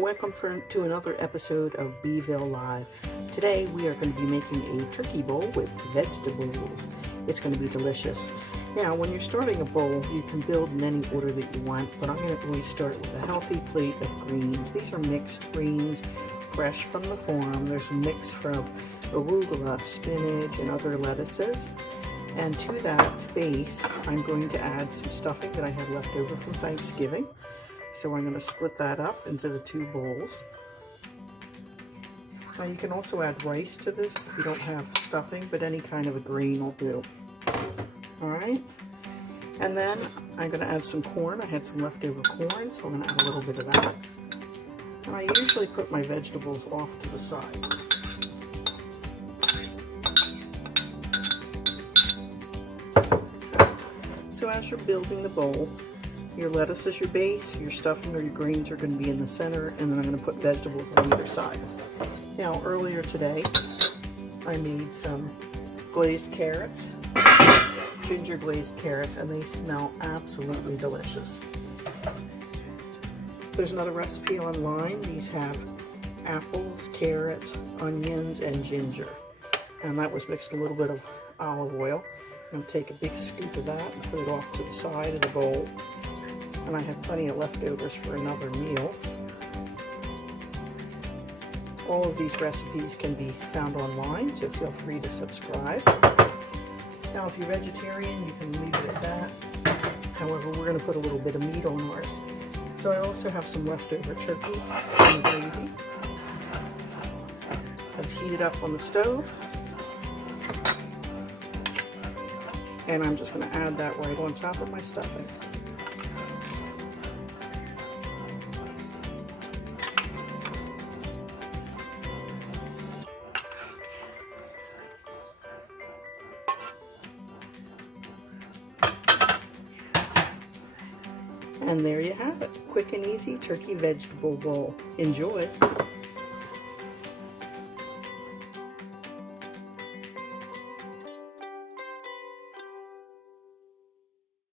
welcome to another episode of Bville Live. Today we are going to be making a turkey bowl with vegetables. It's going to be delicious. Now when you're starting a bowl, you can build in any order that you want, but I'm going to really start with a healthy plate of greens. These are mixed greens, fresh from the farm. There's a mix from arugula, spinach, and other lettuces. And to that base, I'm going to add some stuffing that I had left over from Thanksgiving. So I'm going to split that up into the two bowls. Now you can also add rice to this if you don't have stuffing, but any kind of a grain will do. Alright, and then I'm going to add some corn. I had some leftover corn, so I'm going to add a little bit of that. And I usually put my vegetables off to the side. So as you're building the bowl, your lettuce is your base, your stuffing or your greens are going to be in the center, and then I'm going to put vegetables on either side. Now earlier today, I made some glazed carrots, ginger glazed carrots, and they smell absolutely delicious. There's another recipe online. These have apples, carrots, onions, and ginger. And that was mixed a little bit of olive oil. I'm going to take a big scoop of that and put it off to the side of the bowl. And I have plenty of leftovers for another meal. All of these recipes can be found online, so feel free to subscribe. Now if you're vegetarian, you can leave it at that. However, we're going to put a little bit of meat on ours. So I also have some leftover turkey and gravy. Let's heat it up on the stove. And I'm just going to add that right on top of my stuffing. And there you have it. Quick and easy turkey vegetable bowl. Enjoy.